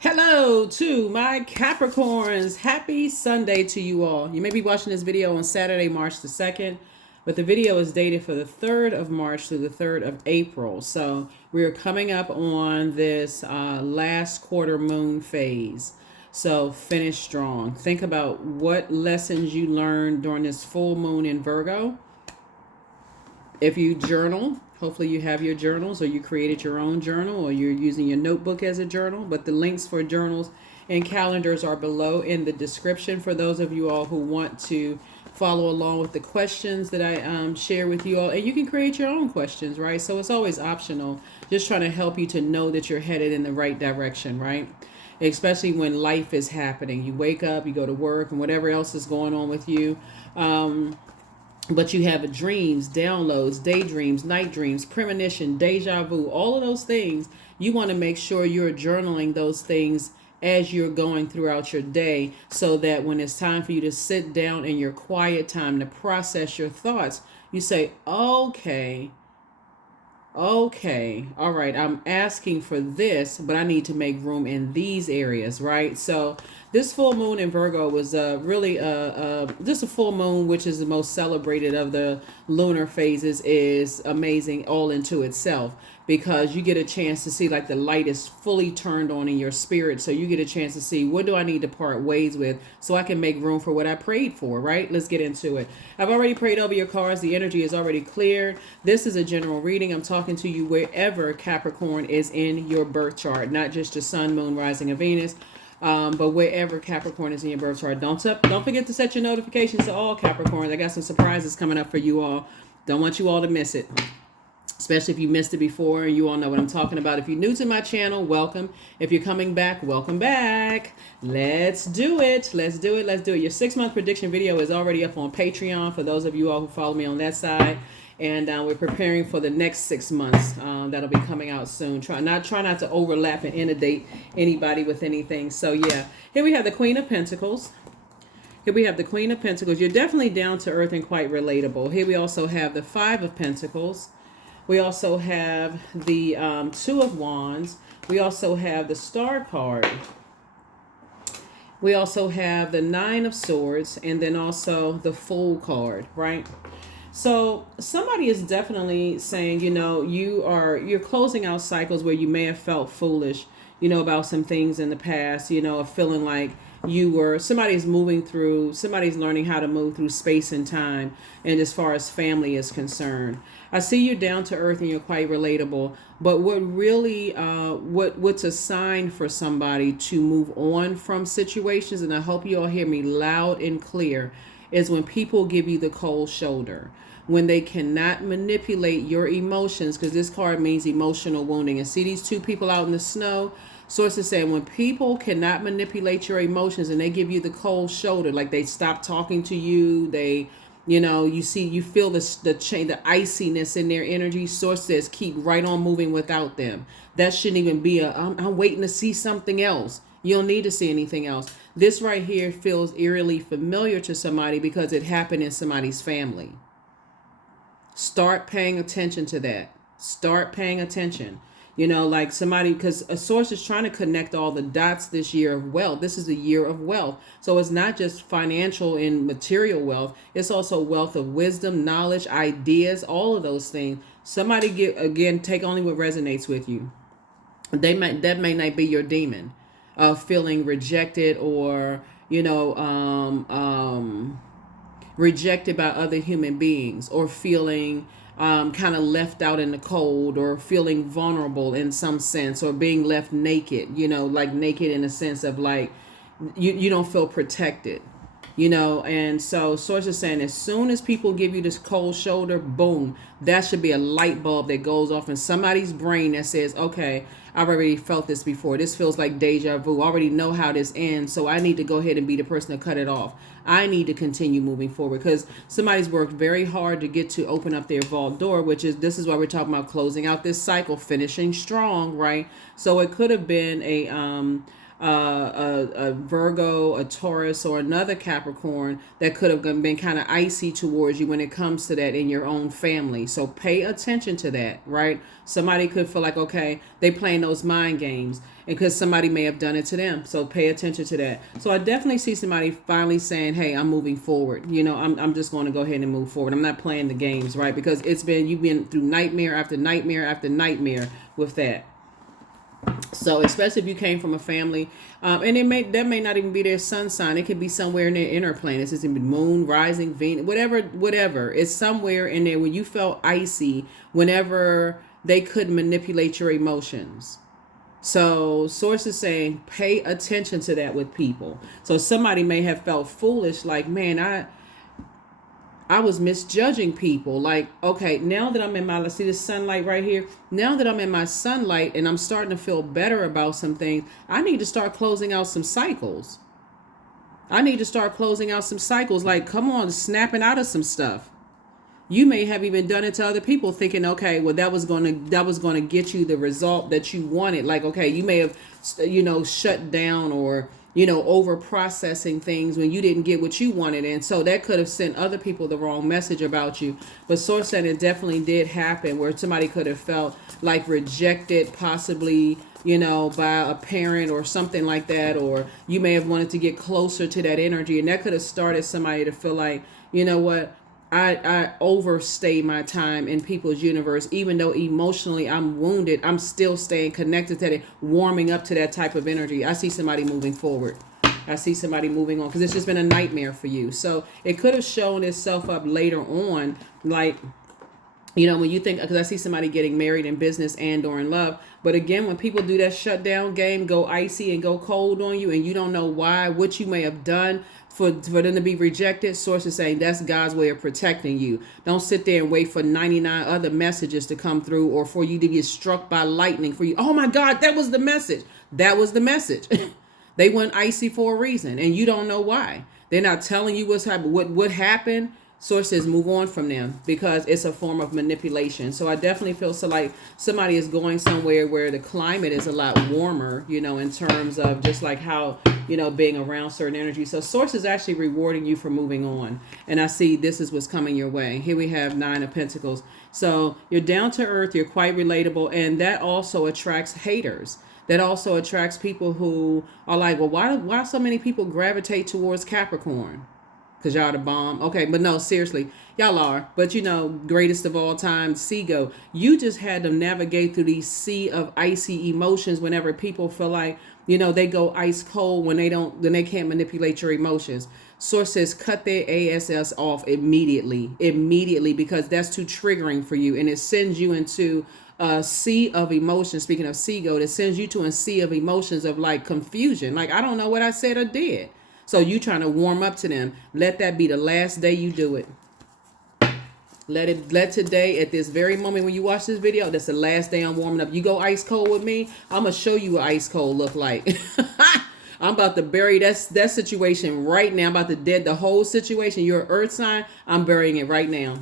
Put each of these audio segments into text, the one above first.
Hello to my Capricorns. Happy Sunday to you all. You may be watching this video on Saturday, March the 2nd, but the video is dated for the 3rd of March through the 3rd of April. So we are coming up on this last quarter moon phase. So finish strong. Think about what lessons you learned during this full moon in Virgo. If you journal, hopefully you have your journals or you created your own journal or you're using your notebook as a journal. But the links for journals and calendars are below in the description for those of you all who want to follow along with the questions that I share with you all. And you can create your own questions, right? So it's always optional. Just trying to help you to know that you're headed in the right direction, right? Especially when life is happening. You wake up, you go to work, and whatever else is going on with you. But you have dreams, downloads, daydreams, night dreams, premonition, deja vu, all of those things. You want to make sure you're journaling those things as you're going throughout your day so that when it's time for you to sit down in your quiet time to process your thoughts, you say, okay, all right, I'm asking for this, but I need to make room in these areas, right? So this full moon in Virgo was really just a full moon, which is the most celebrated of the lunar phases, is amazing all into itself because you get a chance to see like the light is fully turned on in your spirit. So you get a chance to see, what do I need to part ways with so I can make room for what I prayed for, right? Let's get into it. I've already prayed over your cards. The energy is already cleared. This is a general reading. I'm talking to you wherever Capricorn is in your birth chart, not just your sun, moon, rising, and Venus. But wherever Capricorn is in your birth chart, don't forget to set your notifications to all Capricorns. I got some surprises coming up for you all. Don't want you all to miss it, especially if you missed it before and you all know what I'm talking about. If you're new to my channel, welcome. If you're coming back, welcome back. Let's do it. Let's do it. Let's do it. Your 6-month prediction video is already up on Patreon for those of you all who follow me on that side. And we're preparing for the next 6 months. That'll be coming out soon. Try not to overlap and inundate anybody with anything. So yeah, here we have the Queen of Pentacles. Here we have the Queen of Pentacles. You're definitely down to earth and quite relatable. Here we also have the Five of Pentacles. We also have the Two of Wands. We also have the Star card. We also have the Nine of Swords, and then also the Fool card, right? So somebody is definitely saying, you're closing out cycles where you may have felt foolish, about some things in the past, of feeling like somebody's learning how to move through space and time. And as far as family is concerned, I see you down to earth and you're quite relatable. But what really, what's a sign for somebody to move on from situations, and I hope you all hear me loud and clear, is when people give you the cold shoulder, when they cannot manipulate your emotions, because this card means emotional wounding. And see these two people out in the snow? Sources saying when people cannot manipulate your emotions and they give you the cold shoulder, like they stop talking to you, they, you feel the iciness in their energy. Source says keep right on moving without them. That shouldn't even be I'm waiting to see something else. You don't need to see anything else. This right here feels eerily familiar to somebody because it happened in somebody's family. Start paying attention to that. Start paying attention. Like somebody, because a source is trying to connect all the dots this year of wealth. This is the year of wealth. So it's not just financial and material wealth. It's also wealth of wisdom, knowledge, ideas, all of those things. Somebody take only what resonates with you. That may not be your demon of feeling rejected or, rejected by other human beings, or feeling kind of left out in the cold, or feeling vulnerable in some sense, or being left naked, like naked in a sense of like you don't feel protected, and so source is saying as soon as people give you this cold shoulder, boom, that should be a light bulb that goes off in somebody's brain that says, okay, I've already felt this before. This feels like deja vu. I already know how this ends, so I need to go ahead and be the person to cut it off. I need to continue moving forward because somebody's worked very hard to get to open up their vault door, this is why we're talking about closing out this cycle, finishing strong, right? So it could have been a Virgo, a Taurus, or another Capricorn that could have been kind of icy towards you when it comes to that in your own family. So pay attention to that, right? Somebody could feel like, okay, they playing those mind games, and because somebody may have done it to them. So pay attention to that. So I definitely see somebody finally saying, hey, I'm moving forward. I'm just going to go ahead and move forward. I'm not playing the games, right? Because you've been through nightmare after nightmare after nightmare with that. So especially if you came from a family, and that may not even be their sun sign. It could be somewhere in their inner planets. It's in the moon, rising, Venus, whatever. It's somewhere in there when you felt icy whenever they could manipulate your emotions. So sources saying pay attention to that with people. So somebody may have felt foolish, like, man, I was misjudging people. Like, okay, now that I'm in let's see this sunlight right here. Now that I'm in my sunlight and I'm starting to feel better about some things, I need to start closing out some cycles. Like, come on, snapping out of some stuff. You may have even done it to other people thinking, okay, well, that was going to get you the result that you wanted. Like, okay, you may have, shut down or, over processing things when you didn't get what you wanted. And so that could have sent other people the wrong message about you. But source said it definitely did happen where somebody could have felt like rejected, possibly, by a parent or something like that. Or you may have wanted to get closer to that energy. And that could have started somebody to feel like, you know what? I overstay my time in people's universe. Even though emotionally I'm wounded, I'm still staying connected to it, warming up to that type of energy. I see somebody moving forward. I see somebody moving on because it's just been a nightmare for you. So it could have shown itself up later on, like, when you think, because I see somebody getting married in business and or in love. But again, when people do that shutdown game, go icy and go cold on you, and you don't know why, what you may have done for them to be rejected, sources saying that's God's way of protecting you. Don't sit there and wait for 99 other messages to come through or for you to get struck by lightning for you. Oh my God, that was the message. That was the message. They went icy for a reason, and you don't know why. They're not telling you what's happened. What happened? Sources move on from them because it's a form of manipulation. So I definitely feel so like somebody is going somewhere where the climate is a lot warmer, in terms of just like how, being around certain energy. So source is actually rewarding you for moving on. And I see this is what's coming your way. Here we have 9 of Pentacles. So you're down to earth. You're quite relatable. And that also attracts haters. That also attracts people who are like, well, why so many people gravitate towards Capricorn? Because y'all the bomb. Okay, but no, seriously, y'all are. But greatest of all time, Seago. You just had to navigate through these sea of icy emotions whenever people feel like, they go ice cold when they can't manipulate your emotions. Source says cut their ASS off immediately, because that's too triggering for you. And it sends you into a sea of emotions. Speaking of Seago, it sends you to a sea of emotions of like confusion. Like, I don't know what I said or did. So you trying to warm up to them. Let that be the last day you do it. Let today, at this very moment when you watch this video, that's the last day I'm warming up. You go ice cold with me, I'm going to show you what ice cold look like. I'm about to bury that situation right now. I'm about to dead the whole situation. You're an earth sign. I'm burying it right now.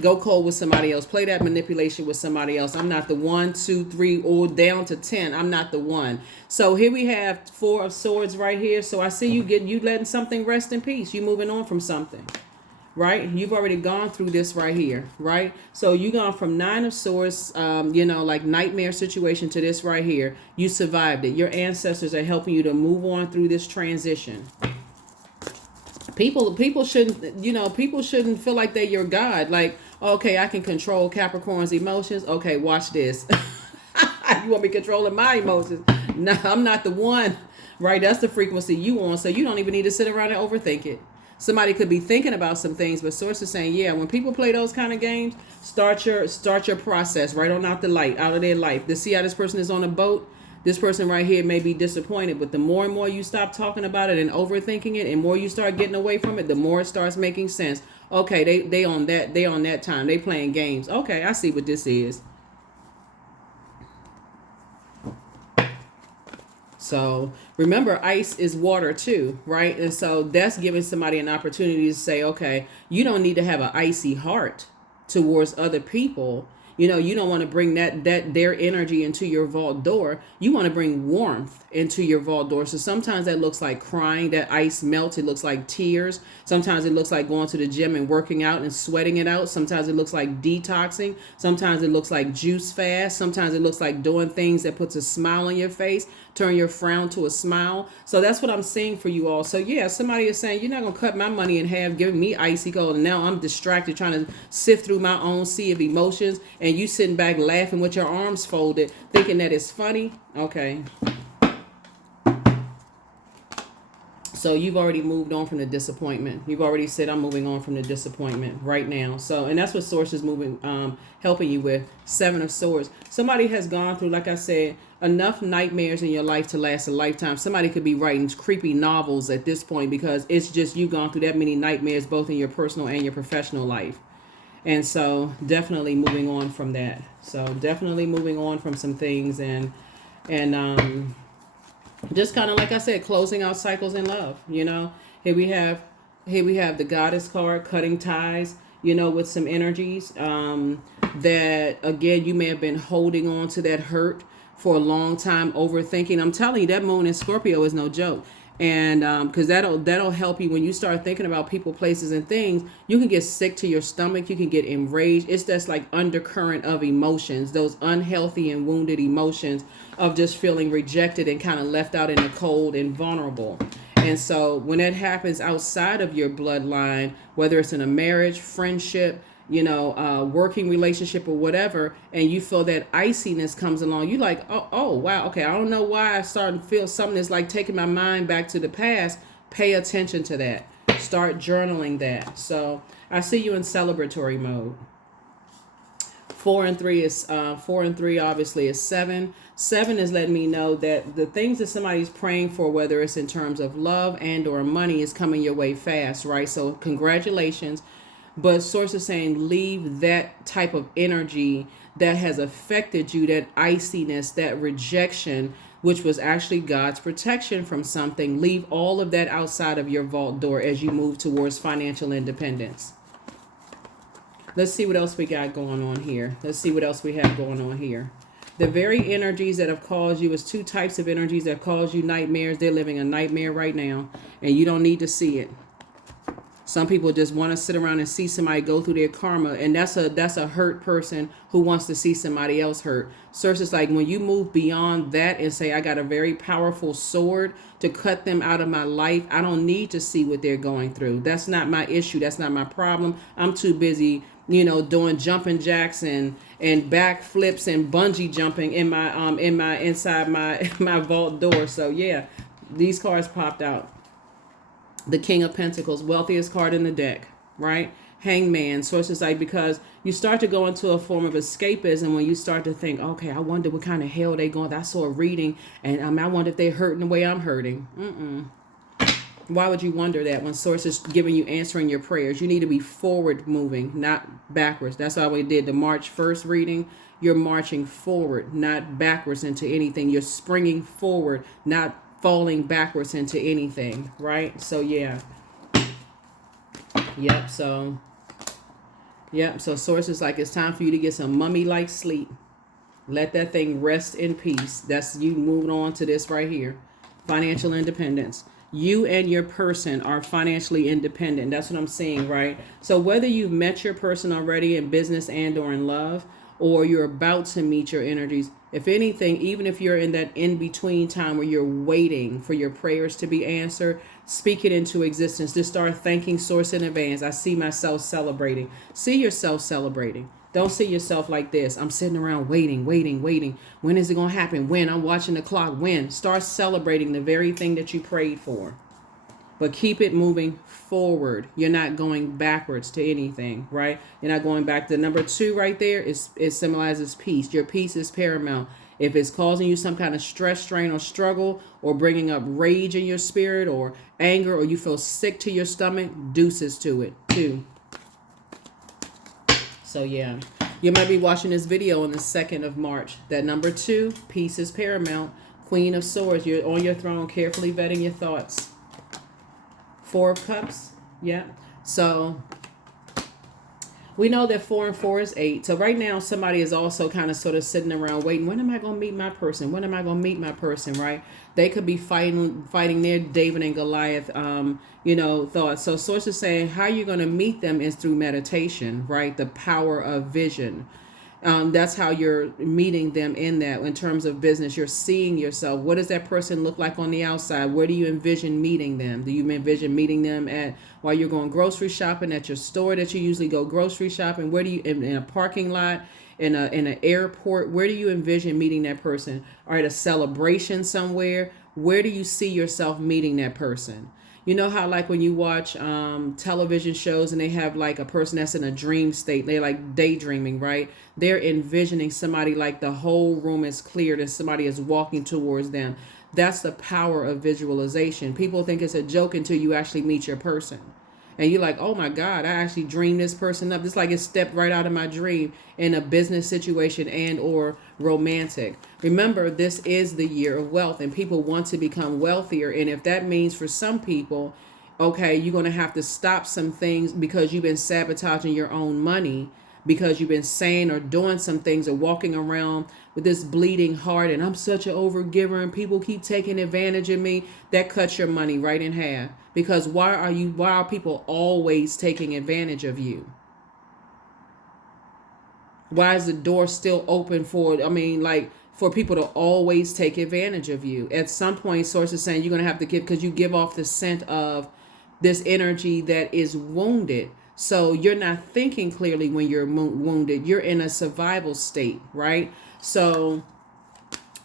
Go cold with somebody else. Play that manipulation with somebody else. I'm not the 1, 2, 3, or down to 10. I'm not the one. So here we have 4 of Swords right here. So I see you letting something rest in peace. You moving on from something, right? You've already gone through this right here, right? So you gone from 9 of Swords, like nightmare situation to this right here. You survived it. Your ancestors are helping you to move on through this transition. People shouldn't feel like they're your God. Like, okay, I can control Capricorn's emotions. Okay, watch this. You want me controlling my emotions? No, I'm not the one. Right? That's the frequency you on. So you don't even need to sit around and overthink it. Somebody could be thinking about some things, but source is saying, yeah, when people play those kind of games, start your process right on out of their life. To see how this person is on a boat. This person right here may be disappointed, but the more and more you stop talking about it and overthinking it, and more you start getting away from it, the more it starts making sense. Okay, they on that time. They playing games. Okay, I see what this is. So remember, ice is water too, right? And so that's giving somebody an opportunity to say, okay, you don't need to have an icy heart towards other people. You don't want to bring that their energy into your vault door. You want to bring warmth into your vault door. So sometimes that looks like crying, that ice melts. It looks like tears. Sometimes it looks like going to the gym and working out and sweating it out. Sometimes it looks like detoxing. Sometimes it looks like juice fast. Sometimes it looks like doing things that puts a smile on your face, turn your frown to a smile. So that's what I'm seeing for you all. So yeah, somebody is saying, you're not going to cut my money in half, giving me icy cold. And now I'm distracted trying to sift through my own sea of emotions. And you sitting back laughing with your arms folded, thinking that it's funny. Okay. So you've already moved on from the disappointment. You've already said, I'm moving on from the disappointment right now. So, and that's what Source is helping you with. 7 of Swords. Somebody has gone through, like I said, enough nightmares in your life to last a lifetime. Somebody could be writing creepy novels at this point because it's just you've gone through that many nightmares, both in your personal and your professional life. And so definitely moving on from that. So definitely moving on from some things and just kind of, like I said, closing out cycles in love. Here we have the Goddess card, cutting ties, with some energies that, again, you may have been holding on to that hurt for a long time, overthinking. I'm telling you, that moon in Scorpio is no joke. And because that'll help you when you start thinking about people, places, and things. You can get sick to your stomach. You can get enraged. It's just like undercurrent of emotions, those unhealthy and wounded emotions of just feeling rejected and kind of left out in the cold and vulnerable. And so when that happens outside of your bloodline, whether it's in a marriage, friendship, working relationship or whatever, and you feel that iciness comes along, you like, oh, wow, okay, I don't know why I start to feel something that's like taking my mind back to the past. Pay attention to that. Start journaling that. So I see you in celebratory mode. 4 and 3 obviously is 7. 7 is letting me know that the things that somebody's praying for, whether it's in terms of love and or money, is coming your way fast, right? So congratulations. But Source is saying leave that type of energy that has affected you, that iciness, that rejection, which was actually God's protection from something. Leave all of that outside of your vault door as you move towards financial independence. Let's see what else we got going on here. Let's see what else we have going on here. The very energies that have caused you, is 2 types of energies that cause you nightmares. They're living a nightmare right now, and you don't need to see it. Some people just want to sit around and see somebody go through their karma, and that's a hurt person who wants to see somebody else hurt. Source is like, when you move beyond that and say, I got a very powerful sword to cut them out of my life, I don't need to see what they're going through. That's not my issue. That's not my problem. I'm too busy, doing jumping jacks and back flips and bungee jumping in my inside my vault door. So yeah, these cards popped out. The King of Pentacles, wealthiest card in the deck, right? Hangman. Source is like, because you start to go into a form of escapism when you start to think, okay, I wonder what kind of hell they going. I saw a reading, and I wonder if they're hurting the way I'm hurting. Why would you wonder that when Source is giving you, answering your prayers? You need to be forward moving, not backwards. That's why we did the March 1st reading. You're marching forward, not backwards into anything. You're springing forward, not falling backwards into anything, right? So yeah. So Source is like, it's time for you to get some mummy-like sleep. Let that thing rest in peace. That's you moving on to this right here. Financial independence. You and your person are financially independent. That's what I'm seeing, right? So whether you've met your person already in business and or in love, or you're about to meet your energies, if anything, even if you're in that in-between time where you're waiting for your prayers to be answered, speak it into existence. Just start thanking Source in advance. I see myself celebrating. See yourself celebrating. Don't see yourself like this. I'm sitting around waiting. When is it going to happen? When? I'm watching the clock. When? Start celebrating the very thing that you prayed for. But keep it moving forward. You're not going backwards to anything, right? You're not going back. The number 2 right there it symbolizes peace. Your peace is paramount. If it's causing you some kind of stress, strain, or struggle, or bringing up rage in your spirit, or anger, or you feel sick to your stomach, deuces to it too. So yeah, you might be watching this video on the 2nd of March. That number 2, peace is paramount. Queen of Swords, you're on your throne, carefully vetting your thoughts. 4 of Cups, yeah. So We know that 4 and 4 is 8. So right now, somebody is also kind of sort of sitting around waiting. When am I going to meet my person? When am I going to meet my person? Right? They could be fighting their David and Goliath, thoughts. So sources saying how you're going to meet them is through meditation, right? The power of vision. That's how you're meeting them in that. In terms of business, you're seeing yourself. What does that person look like on the outside? Where do you envision meeting them? Do you envision meeting them at while you're going grocery shopping at your store that you usually go grocery shopping? Where do you in a parking lot? In an airport? Where do you envision meeting that person? Or at a celebration somewhere? Where do you see yourself meeting that person? You know how like when you watch television shows and they have like a person that's in a dream state, they're like daydreaming, right? They're envisioning somebody like the whole room is cleared and somebody is walking towards them. That's the power of visualization. People think it's a joke until you actually meet your person. And you're like, oh my God, I actually dreamed this person up. It's like it stepped right out of my dream in a business situation and or romantic. Remember, this is the year of wealth and people want to become wealthier. And if that means for some people, okay, you're going to have to stop some things because you've been sabotaging your own money, because you've been saying or doing some things or walking around with this bleeding heart and I'm such an overgiver and people keep taking advantage of me. That cuts your money right in half. Because why are people always taking advantage of you? Why is the door still open for people to always take advantage of you? At some point, sources saying you're going to have to give, because you give off the scent of this energy that is wounded. So you're not thinking clearly when you're wounded. You're in a survival state, right? So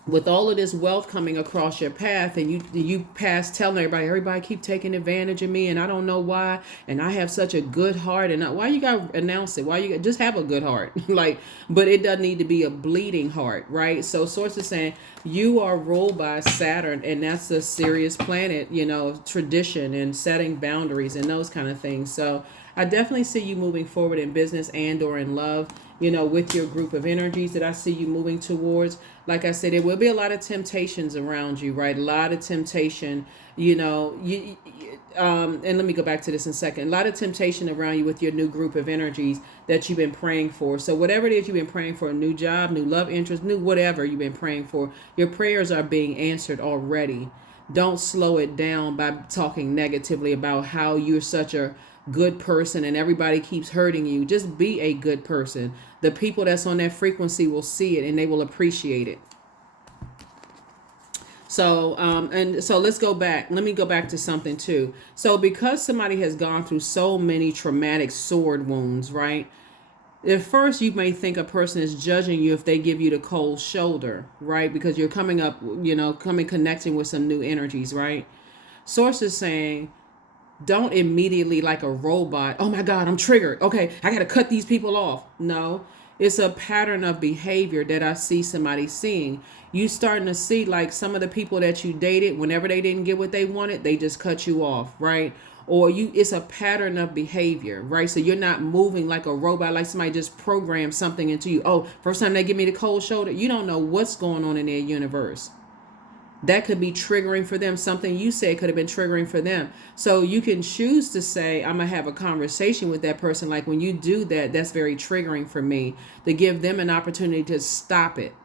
with all of this wealth coming across your path and you pass telling everybody keep taking advantage of me and I don't know why and I have such a good heart and why you got to announce it? Why you just have a good heart? But it doesn't need to be a bleeding heart, right? So sources saying you are ruled by Saturn and that's a serious planet, tradition and setting boundaries and those kind of things. So I definitely see you moving forward in business and or in love, with your group of energies that I see you moving towards. Like I said, there will be a lot of temptations around you, right? A lot of temptation, and let me go back to this in a second. A lot of temptation around you with your new group of energies that you've been praying for. So whatever it is you've been praying for, a new job, new love interest, new whatever you've been praying for, your prayers are being answered already. Don't slow it down by talking negatively about how you're such a good person and everybody keeps hurting you. Just be a good person. The people that's on that frequency will see it and they will appreciate it. So, so let's go back. Let me go back to something too. So because somebody has gone through so many traumatic sword wounds, right? At first, you may think a person is judging you if they give you the cold shoulder, right? Because you're coming up, connecting with some new energies, right? Sources saying, don't immediately like a robot. Oh my God, I'm triggered. Okay, I got to cut these people off. No, it's a pattern of behavior that I see somebody seeing. You starting to see like some of the people that you dated, whenever they didn't get what they wanted, they just cut you off, right? Or it's a pattern of behavior, right? So you're not moving like a robot, like somebody just programmed something into you. Oh, first time they give me the cold shoulder, you don't know what's going on in their universe. That could be triggering for them. Something you said could have been triggering for them. So you can choose to say, I'm going to have a conversation with that person. Like when you do that, that's very triggering for me, to give them an opportunity to stop it.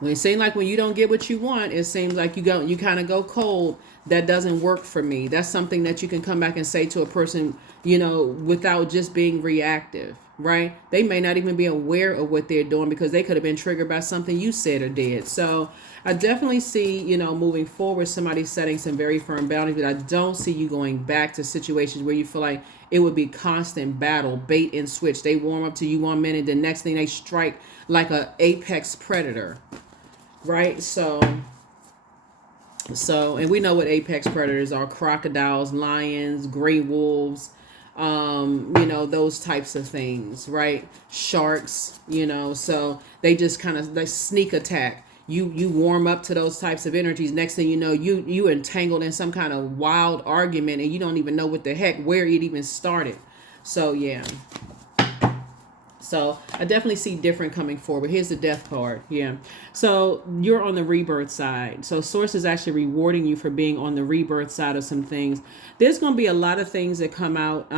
When it seems like when you don't get what you want, it seems like you kind of go cold. That doesn't work for me. That's something that you can come back and say to a person, without just being reactive, right? They may not even be aware of what they're doing because they could have been triggered by something you said or did. So I definitely see, moving forward, somebody setting some very firm boundaries, but I don't see you going back to situations where you feel like it would be constant battle, bait and switch. They warm up to you 1 minute, the next thing they strike like a apex predator. Right? So, and we know what apex predators are: crocodiles, lions, gray wolves, those types of things, right? Sharks, so they just kind of, they sneak attack. You warm up to those types of energies. Next thing you know, you entangled in some kind of wild argument and you don't even know what the heck, where it even started. So, yeah. So I definitely see different coming forward. Here's the death card. Yeah. So you're on the rebirth side. So source is actually rewarding you for being on the rebirth side of some things. There's going to be a lot of things that come out,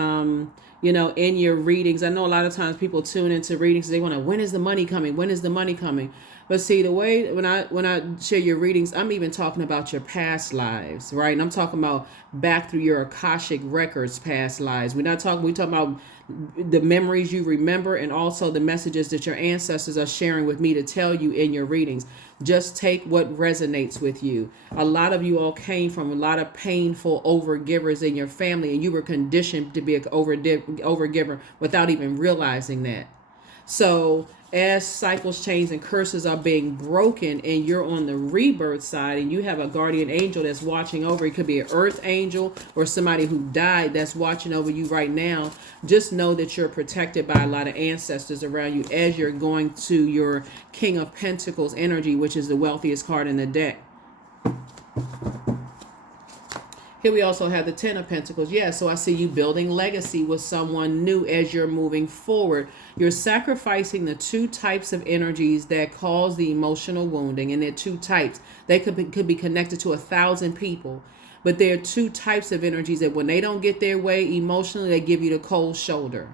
in your readings. I know a lot of times people tune into readings, they want to, when is the money coming? When is the money coming? But see, the way when I share your readings, I'm even talking about your past lives, right? And I'm talking about back through your Akashic records, past lives. We talking about the memories you remember, and also the messages that your ancestors are sharing with me to tell you in your readings. Just take what resonates with you. A lot of you all came from a lot of painful overgivers in your family, and you were conditioned to be an overgiver without even realizing that. So as cycles change and curses are being broken, and you're on the rebirth side, and you have a guardian angel that's watching over, it could be an earth angel or somebody who died that's watching over you right now. Just know that you're protected by a lot of ancestors around you as you're going to your King of Pentacles energy, which is the wealthiest card in the deck. Here we also have the Ten of Pentacles. Yeah, so I see you building legacy with someone new as you're moving forward. You're sacrificing the two types of energies that cause the emotional wounding. And they're two types. They could be connected to 1,000 people. But there are two types of energies that when they don't get their way emotionally, they give you the cold shoulder.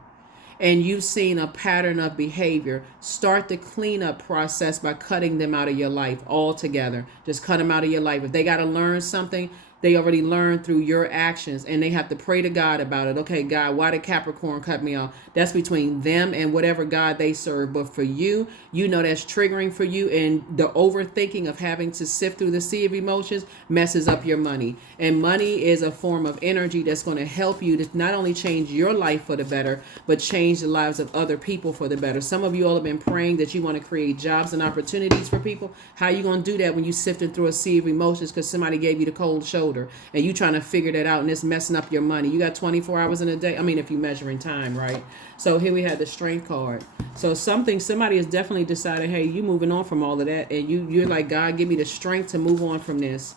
And you've seen a pattern of behavior. Start the cleanup process by cutting them out of your life altogether. Just cut them out of your life. If they got to learn something, they already learned through your actions, and they have to pray to God about it. Okay, God, why did Capricorn cut me off? That's between them and whatever God they serve. But for you, that's triggering for you, and the overthinking of having to sift through the sea of emotions messes up your money. And money is a form of energy that's going to help you to not only change your life for the better, but change the lives of other people for the better. Some of you all have been praying that you want to create jobs and opportunities for people. How are you going to do that when you sifting through a sea of emotions because somebody gave you the cold shoulder? And you trying to figure that out, and it's messing up your money. You got 24 hours in a day. I mean, if you measure in time, right? So here we have the Strength card. So somebody has definitely decided, hey, you moving on from all of that, and you're like, God, give me the strength to move on from this.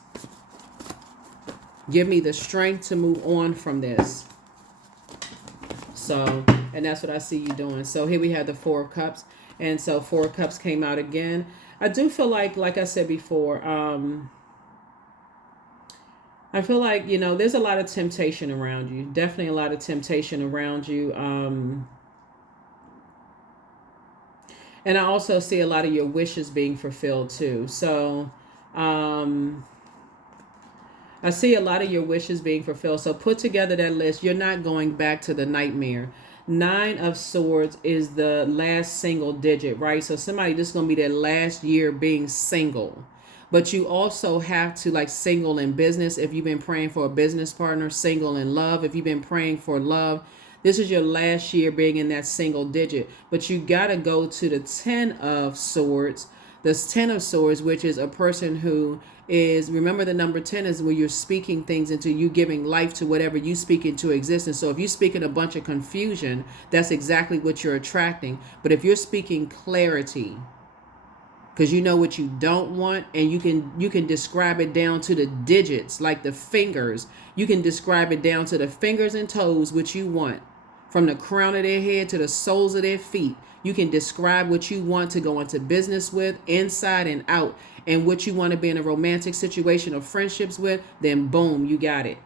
Give me the strength to move on from this. So, and that's what I see you doing. So here we have the Four of Cups, and so Four of Cups came out again. I do feel like I said before, I feel like, there's a lot of temptation around you. Definitely a lot of temptation around you. And I also see a lot of your wishes being fulfilled too. So I see a lot of your wishes being fulfilled. So put together that list. You're not going back to the nightmare. 9 of Swords is the last single digit, right? So somebody, this is going to be their last year being single. But you also have to, like, single in business. If you've been praying for a business partner, single in love. If you've been praying for love, this is your last year being in that single digit. But you got to go to the 10 of Swords. This 10 of Swords, which is a person who is, remember the number 10 is where you're speaking things into, you giving life to whatever you speak into existence. So if you speak in a bunch of confusion, that's exactly what you're attracting. But if you're speaking clarity, because you know what you don't want, and you can describe it down to the digits, like the fingers. You can describe it down to the fingers and toes, which you want, from the crown of their head to the soles of their feet. You can describe what you want to go into business with, inside and out, and what you want to be in a romantic situation or friendships with. Then boom, you got it.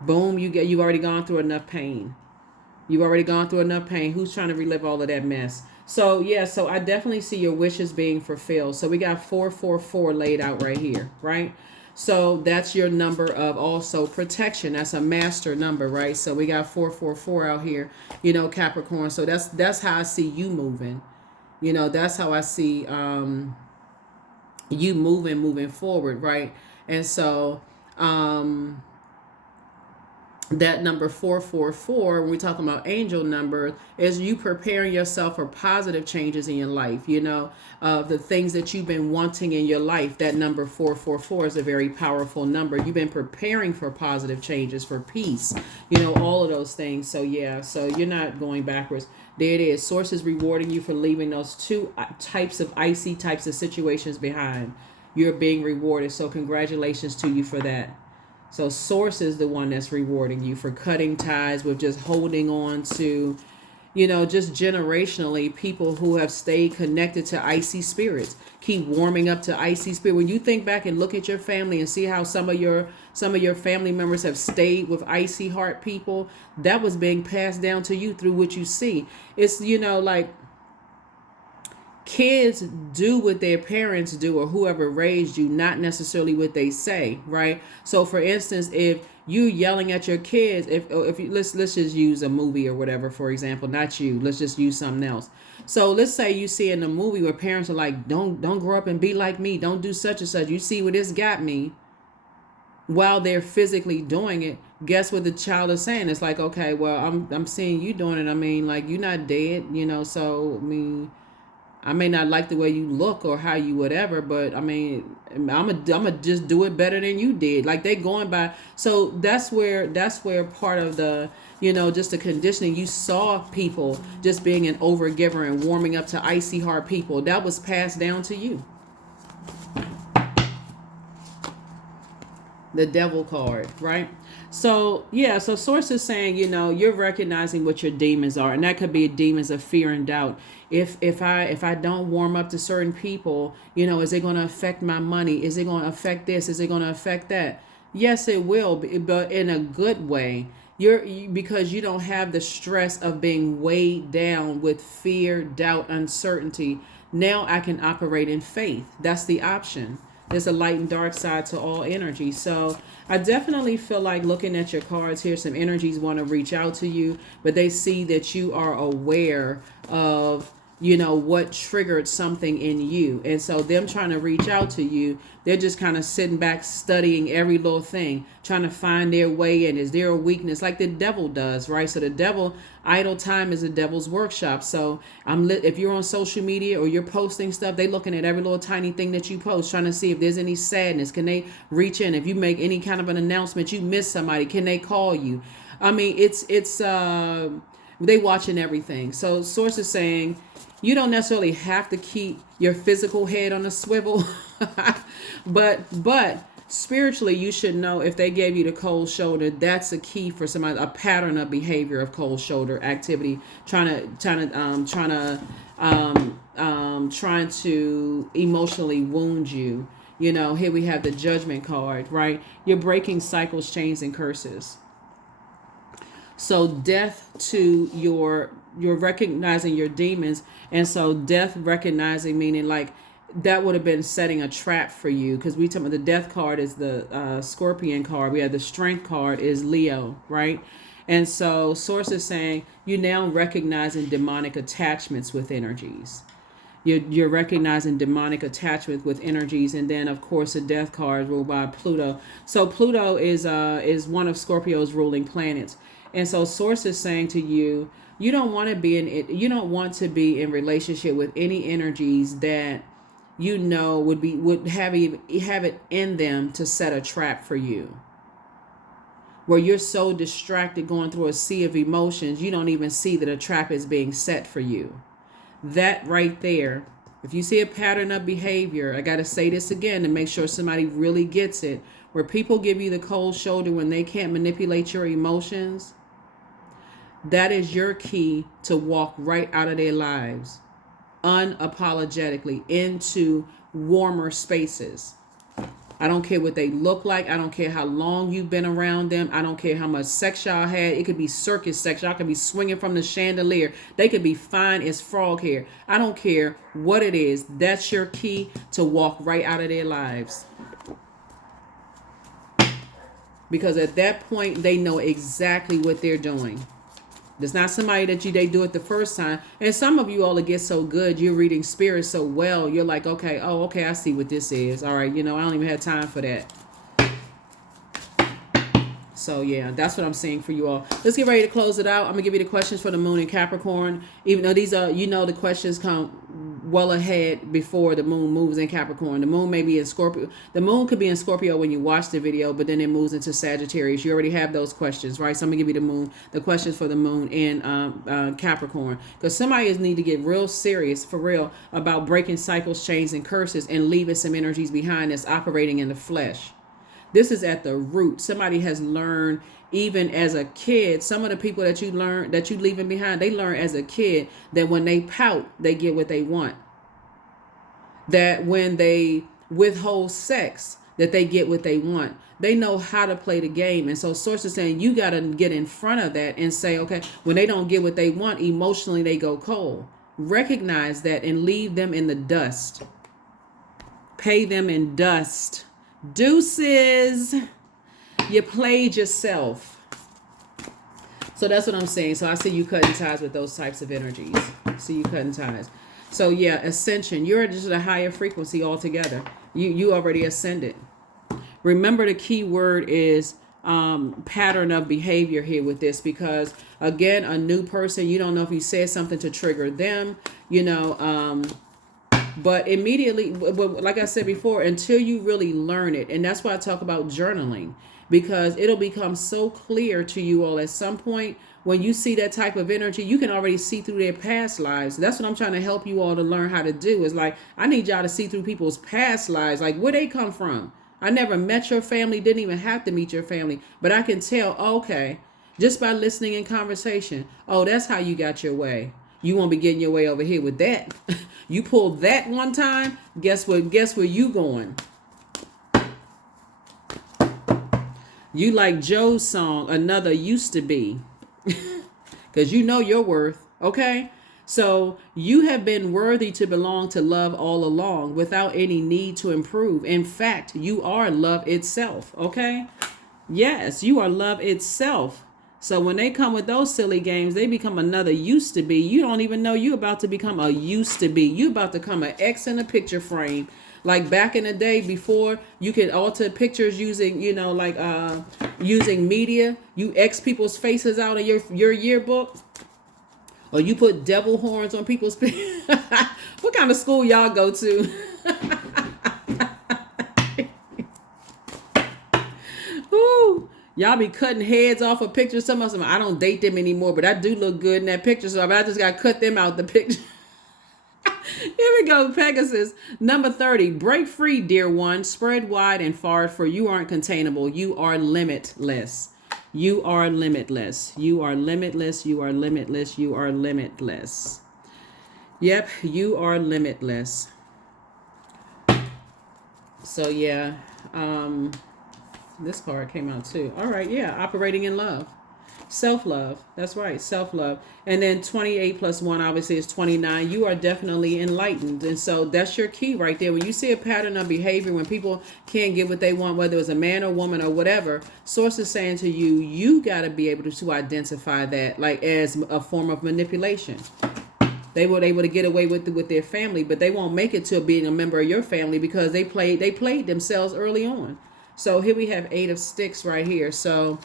Boom, you've already gone through enough pain. You've already gone through enough pain. Who's trying to relive all of that mess? So, yeah, so I definitely see your wishes being fulfilled. So we got 444 laid out right here, right? So that's your number of also protection. That's a master number, right? So we got 444 out here, Capricorn. So that's how I see you moving. That's how I see you moving forward, right? And so that number 444, when we're talking about angel numbers, is you preparing yourself for positive changes in your life. The things that you've been wanting in your life. That number 444 is a very powerful number. You've been preparing for positive changes, for peace, all of those things. So yeah, so you're not going backwards. There it is. Source is rewarding you for leaving those two icy types of situations behind. You're being rewarded. So congratulations to you for that. So Source is the one that's rewarding you for cutting ties with just holding on to, just generationally, people who have stayed connected to icy spirits keep warming up to icy spirit. When you think back and look at your family and see how some of your family members have stayed with icy heart people, that was being passed down to you through what you see. It's like kids do what their parents do or whoever raised you, not necessarily what they say, right? So for instance, if you yelling at your kids, if you, let's just use a movie or whatever, for example, not you, let's just use something else. So let's say you see in a movie where parents are like, don't grow up and be like me, don't do such and such, you see where this got me, while they're physically doing it. Guess what the child is saying? It's like, okay, well, I'm seeing you doing it. I mean, like, you're not dead, so I mean, I may not like the way you look or how you whatever, but I mean, I'm a just do it better than you did. Like, they going by. So that's where part of the, just the conditioning. You saw people just being an overgiver and warming up to icy hard people. That was passed down to you. The devil card, right? So yeah, so source is saying, you're recognizing what your demons are, and that could be demons of fear and doubt. If I don't warm up to certain people, is it going to affect my money? Is it going to affect this? Is it going to affect that? Yes, it will, but in a good way. Because you don't have the stress of being weighed down with fear, doubt, uncertainty. Now I can operate in faith. That's the option. There's a light and dark side to all energy. So I definitely feel like looking at your cards here, some energies want to reach out to you, but they see that you are aware of, what triggered something in you. And so them trying to reach out to you, they're just kind of sitting back, studying every little thing, trying to find their way in. Is there a weakness like the devil does, right? So the devil, idle time is a devil's workshop. So if you're on social media or you're posting stuff, they looking at every little tiny thing that you post, trying to see if there's any sadness. Can they reach in? If you make any kind of an announcement, you miss somebody, can they call you? I mean, it's they watching everything. So source is saying, you don't necessarily have to keep your physical head on a swivel, but spiritually, you should know if they gave you the cold shoulder, that's a key for somebody, a pattern of behavior of cold shoulder activity, trying to emotionally wound you. Here we have the Judgment card, right? You're breaking cycles, chains, and curses. So death to you're recognizing your demons. And so death recognizing, meaning like that would have been setting a trap for you. Because we talk about the death card is the Scorpion card. We have the Strength card is Leo, right? And so source is saying you now recognizing demonic attachments with energies. You're recognizing demonic attachment with energies. And then, of course, the death card ruled by Pluto. So Pluto is one of Scorpio's ruling planets. And so source is saying to you, you don't want to be in relationship with any energies that would have it in them to set a trap for you. Where you're so distracted going through a sea of emotions, you don't even see that a trap is being set for you. That right there, if you see a pattern of behavior, I got to say this again to make sure somebody really gets it, where people give you the cold shoulder when they can't manipulate your emotions, that is your key to walk right out of their lives unapologetically into warmer spaces. I don't care what they look like. I don't care how long you've been around them. I don't care how much sex y'all had. It could be circus sex. Y'all could be swinging from the chandelier. They could be fine as frog hair. I don't care what it is. That's your key to walk right out of their lives. Because at that point, they know exactly what they're doing. There's not somebody that they do it the first time. And some of you all that get so good, you're reading spirits so well, you're like, okay, I see what this is. All right, I don't even have time for that. So yeah, that's what I'm saying for you all. Let's get ready to close it out. I'm gonna give you the questions for the moon in Capricorn. Even though these are, the questions come well ahead before the moon moves in Capricorn. The moon may be in Scorpio. The moon could be in Scorpio when you watch the video, but then it moves into Sagittarius. You already have those questions, right? So I'm gonna give you the questions for the moon in Capricorn, because somebody need to get real serious, for real, about breaking cycles, chains, and curses, and leaving some energies behind that's operating in the flesh. This is at the root. Somebody has learned even as a kid. Some of the people that you learn, that you leaving behind, they learn as a kid that when they pout, they get what they want. That when they withhold sex, that they get what they want. They know how to play the game. And so Source is saying you got to get in front of that and say, okay, when they don't get what they want, emotionally they go cold. Recognize that and leave them in the dust. Pay them in dust. Deuces. You played yourself. So that's what I'm saying. So I see you cutting ties with those types of energies. See you cutting ties. So yeah, ascension. You're just at a higher frequency altogether. You already ascended. Remember, the key word is pattern of behavior here with this, because again, a new person, you don't know if you said something to trigger them, but immediately, like I said before, until you really learn it. And that's why I talk about journaling, because it'll become so clear to you all at some point. When you see that type of energy, you can already see through their past lives. That's what I'm trying to help you all to learn how to do, is like, I need y'all to see through people's past lives, like where they come from. I never met your family, didn't even have to meet your family, but I can tell, okay, just by listening in conversation, oh, that's how you got your way. You won't be getting your way over here with that. You pulled that one time, guess what? Guess where you going? You like Joe's song, Another Used to Be. Because you know your worth, okay? So you have been worthy to belong to love all along without any need to improve. In fact, you are love itself, okay? Yes, you are love itself. So when they come with those silly games, they become another used to be. You don't even know you're about to become a used to be. You about to come an X in a picture frame. Like back in the day, before you could alter pictures using, using media, you X people's faces out of your yearbook, or you put devil horns on people's. What kind of school y'all go to? Ooh, y'all be cutting heads off of pictures. Some of them, I don't date them anymore, but I do look good in that picture, so I just got to cut them out the picture. Here we go, Pegasus. Number 30. Break free, dear one. Spread wide and far, for you aren't containable. You are limitless. You are limitless. You are limitless. You are limitless. You are limitless. Yep, you are limitless. So yeah, this card came out too. All right, yeah, operating in love. Self-love. That's right, self-love. And then 28 plus 1 obviously is 29. You are definitely enlightened. And so that's your key right there. When you see a pattern of behavior, when people can't get what they want, whether it's a man or woman or whatever, Source is saying to you, you got to be able to identify that like as a form of manipulation. They were able to get away with their family, but they won't make it to being a member of your family because they played themselves early on. So here we have 8 of Sticks right here. So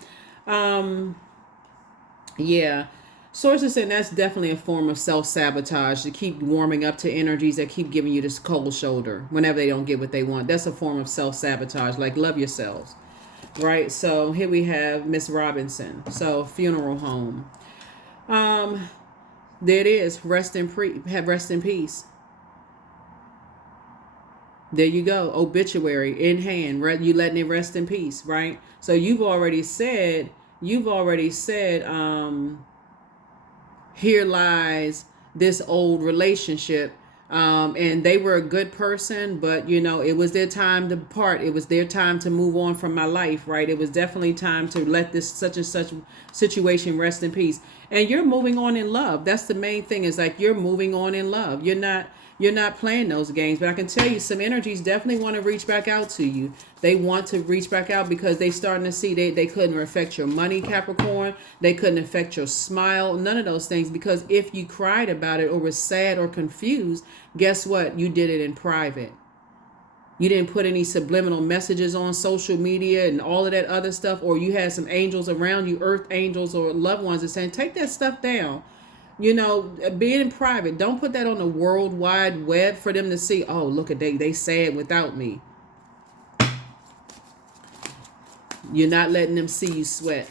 yeah, Source is saying that's definitely a form of self-sabotage, to keep warming up to energies that keep giving you this cold shoulder whenever they don't get what they want. That's a form of self-sabotage, like love yourselves, right? So here we have Miss Robinson. So funeral home. There it is. Rest in peace. There you go. Obituary in hand. You letting it rest in peace, right? So you've already said, here lies this old relationship. And they were a good person, but it was their time to part. It was their time to move on from my life, right? It was definitely time to let this such and such situation rest in peace. And you're moving on in love. That's the main thing, is like you're moving on in love. You're not playing those games, but I can tell you some energies definitely want to reach back out to you. They want to reach back out because they starting to see they couldn't affect your money, Capricorn. They couldn't affect your smile, none of those things, because if you cried about it or was sad or confused, guess what? You did it in private. You didn't put any subliminal messages on social media and all of that other stuff, or you had some angels around you, earth angels or loved ones, that saying, take that stuff down. Being in private, don't put that on the world wide web for them to see. Oh, look at they sad without me. You're not letting them see you sweat.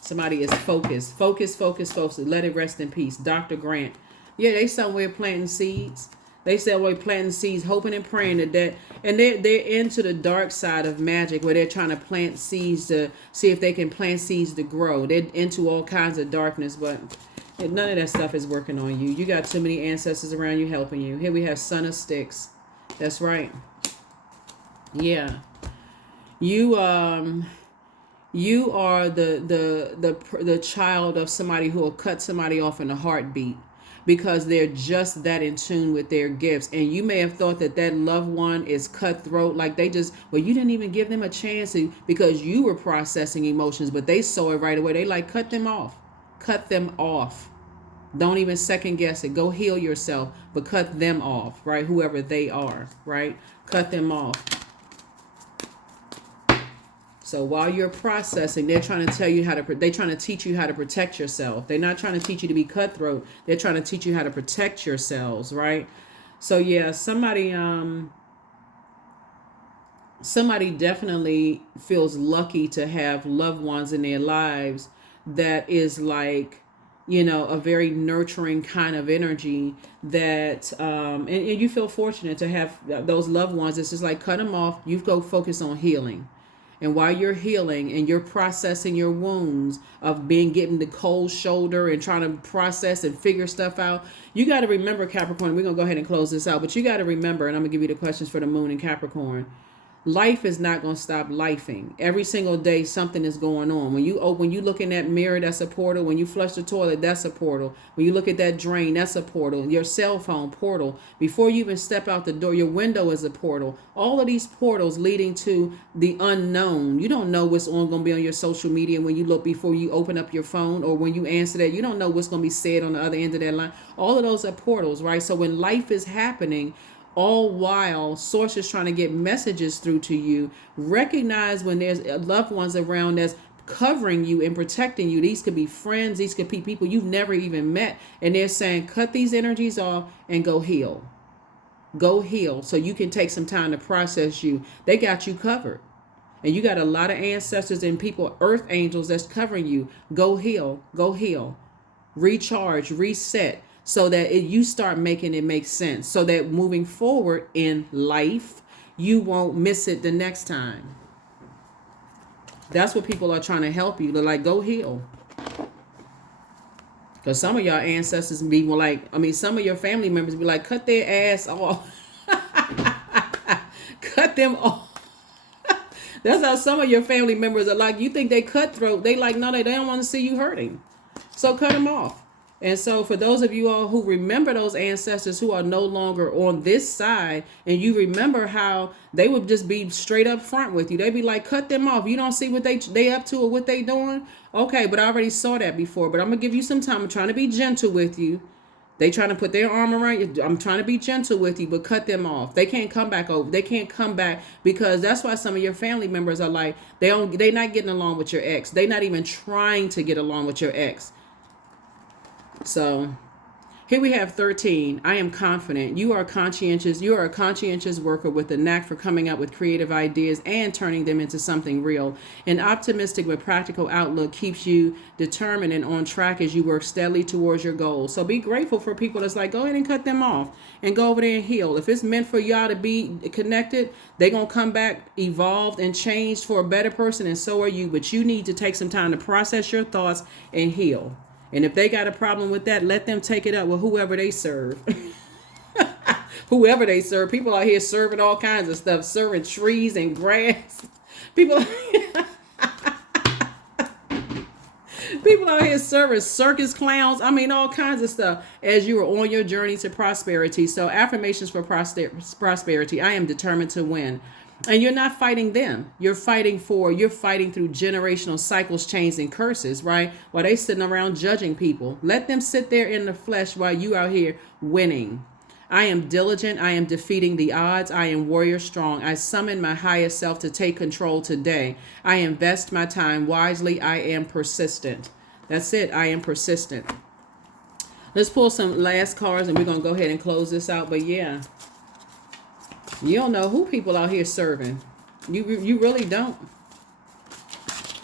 Somebody is focused. Focus. Let it rest in peace. Dr. Grant. Yeah, they somewhere planting seeds. They say, well, planting seeds, hoping and praying that, and they're into the dark side of magic where they're trying to plant seeds to see if they can plant seeds to grow. They're into all kinds of darkness, but none of that stuff is working on you. You got too many ancestors around you helping you. Here we have Son of Sticks. That's right. Yeah. You you are the child of somebody who will cut somebody off in a heartbeat, because they're just that in tune with their gifts. And you may have thought that that loved one is cutthroat, like they just, well, you didn't even give them a chance to, because you were processing emotions, but they saw it right away. They like, cut them off. Cut them off. Don't even second guess it. Go heal yourself, but cut them off, right? Whoever they are, right? Cut them off. So while you're processing, they're trying to tell you how to, they're trying to teach you how to protect yourself. They're not trying to teach you to be cutthroat. They're trying to teach you how to protect yourselves, right? So yeah, somebody definitely feels lucky to have loved ones in their lives that is like, a very nurturing kind of energy that, and you feel fortunate to have those loved ones. It's just like, cut them off. You go focus on healing. And while you're healing and you're processing your wounds of getting the cold shoulder and trying to process and figure stuff out, you got to remember, Capricorn, we're going to go ahead and close this out, but you got to remember, and I'm going to give you the questions for the moon in Capricorn. Life is not going to stop lifing. Every single day, something is going on. When you look in that mirror, that's a portal. When you flush the toilet, that's a portal. When you look at that drain, that's a portal. Your cell phone, portal. Before you even step out the door, your window is a portal. All of these portals leading to the unknown. You don't know what's going to be on your social media when you look before you open up your phone, or when you answer that. You don't know what's going to be said on the other end of that line. All of those are portals, right? So when life is happening, all while source is trying to get messages through to you, recognize when there's loved ones around that's covering you and protecting you. These could be friends, these could be people you've never even met, and they're saying, cut these energies off and go heal. Go heal so you can take some time to process you. They got you covered. And you got a lot of ancestors and people, earth angels, that's covering you. Go heal. Go heal. Recharge. Reset. So that you start making it make sense. So that moving forward in life, you won't miss it the next time. That's what people are trying to help you. They're like, go heal. Because some of y'all ancestors be like, some of your family members be like, cut their ass off. Cut them off. That's how some of your family members are like. You think they cutthroat. They like, no, they don't want to see you hurting. So cut them off. And so for those of you all who remember those ancestors who are no longer on this side, and you remember how they would just be straight up front with you. They'd be like, cut them off. You don't see what they up to or what they doing? Okay, but I already saw that before. But I'm going to give you some time. I'm trying to be gentle with you. They trying to put their arm around you. I'm trying to be gentle with you, but cut them off. They can't come back over. They can't come back, because that's why some of your family members are like, they're not getting along with your ex. They're not even trying to get along with your ex. So here we have 13. I am confident. You are conscientious. You are a conscientious worker with a knack for coming up with creative ideas and turning them into something real. An optimistic but practical outlook keeps you determined and on track as you work steadily towards your goals. So be grateful for people that's like, go ahead and cut them off and go over there and heal. If it's meant for y'all to be connected, they're going to come back evolved and changed for a better person, and so are you. But you need to take some time to process your thoughts and heal. And if they got a problem with that, let them take it up with whoever they serve. Whoever they serve. People out here serving all kinds of stuff, serving trees and grass. People out here serving circus clowns. All kinds of stuff as you are on your journey to prosperity. So affirmations for prosperity. I am determined to win. And you're not fighting them. You're fighting through generational cycles, chains, and curses, right? While they sitting around judging people. Let them sit there in the flesh while you out here winning. I am diligent. I am defeating the odds. I am warrior strong. I summon my highest self to take control today. I invest my time wisely. I am persistent. That's it. I am persistent. Let's pull some last cards and we're going to go ahead and close this out. But yeah. You don't know who people out here serving. You really don't.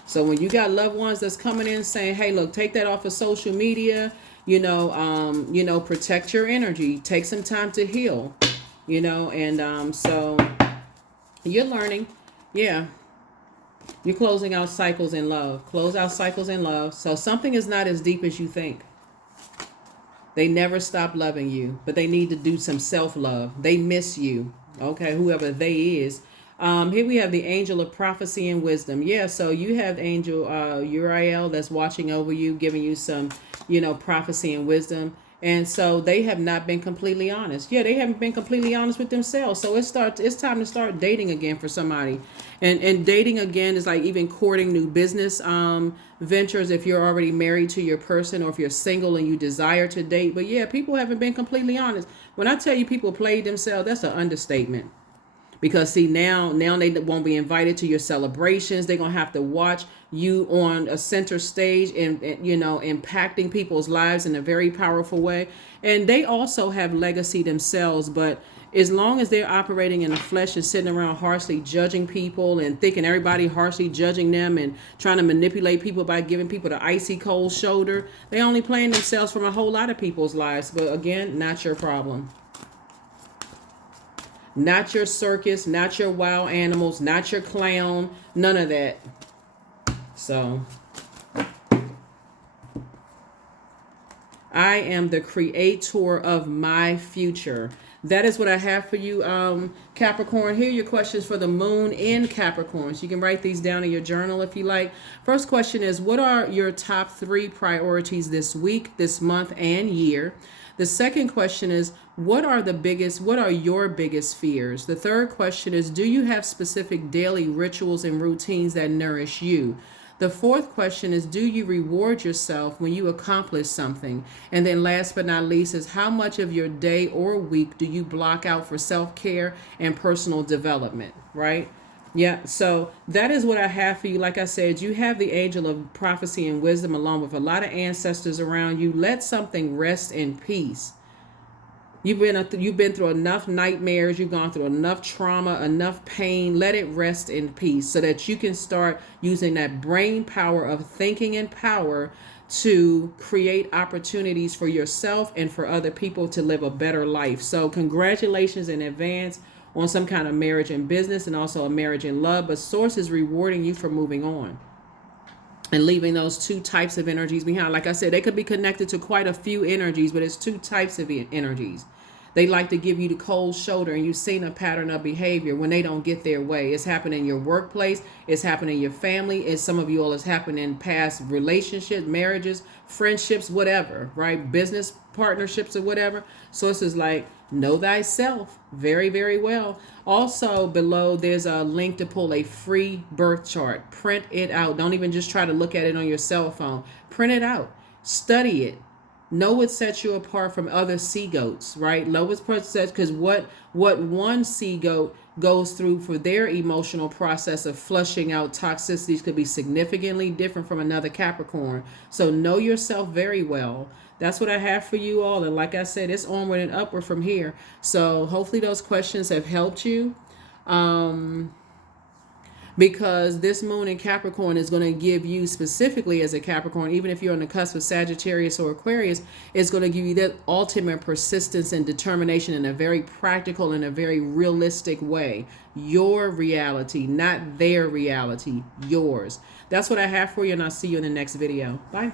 So when you got loved ones that's coming in saying, hey, look, take that off of social media. protect your energy. Take some time to heal, and so you're learning. Yeah. You're closing out cycles in love. Close out cycles in love. So something is not as deep as you think. They never stop loving you, but they need to do some self-love. They miss you. Okay, whoever they is. Here we have the angel of prophecy and wisdom. Yeah, so you have angel Uriel that's watching over you, giving you some, prophecy and wisdom. And so they have not been completely honest. Yeah, they haven't been completely honest with themselves. So it's time to start dating again for somebody. And dating again is like even courting new business ventures if you're already married to your person, or if you're single and you desire to date. But yeah, people haven't been completely honest. When I tell you people played themselves, that's an understatement. Because see, now they won't be invited to your celebrations. They're gonna have to watch you on a center stage and impacting people's lives in a very powerful way. And they also have legacy themselves, but as long as they're operating in the flesh and sitting around harshly judging people and thinking everybody harshly judging them and trying to manipulate people by giving people the icy cold shoulder, they only playing themselves from a whole lot of people's lives. But again, not your problem. Not your circus, not your wild animals, not your clown, none of that. So, I am the creator of my future. That is what I have for you, Capricorn. Here are your questions for the moon in Capricorn. So you can write these down in your journal if you like. First question is, what are your top 3 priorities this week, this month, and year? The second question is, what are your biggest fears? The third question is, do you have specific daily rituals and routines that nourish you? The fourth question is, do you reward yourself when you accomplish something? And then last but not least is, how much of your day or week do you block out for self-care and personal development, right? Yeah, so that is what I have for you. Like I said, you have the angel of prophecy and wisdom along with a lot of ancestors around you. Let something rest in peace. You've been through enough nightmares. You've gone through enough trauma, enough pain. Let it rest in peace so that you can start using that brain power of thinking and power to create opportunities for yourself and for other people to live a better life. So congratulations in advance on some kind of marriage and business, and also a marriage and love. But Source is rewarding you for moving on and leaving those 2 types of energies behind. Like I said, they could be connected to quite a few energies, but it's 2 types of energies. They like to give you the cold shoulder, and you've seen a pattern of behavior when they don't get their way. It's happening in your workplace. It's happening in your family. It's some of you all, it's happened in past relationships, marriages, friendships, whatever, right? Business partnerships or whatever. So it's just like, know thyself very, very well. Also below, there's a link to pull a free birth chart. Print it out. Don't even just try to look at it on your cell phone. Print it out. Study it. Know what sets you apart from other sea goats, right? Know what sets, because what one sea goat goes through for their emotional process of flushing out toxicities could be significantly different from another Capricorn. So know yourself very well. That's what I have for you all. And like I said, it's onward and upward from here. So hopefully those questions have helped you. Because this moon in Capricorn is going to give you, specifically as a Capricorn, even if you're on the cusp of Sagittarius or Aquarius, it's going to give you that ultimate persistence and determination in a very practical and a very realistic way. Your reality, not their reality, yours. That's what I have for you, and I'll see you in the next video. Bye.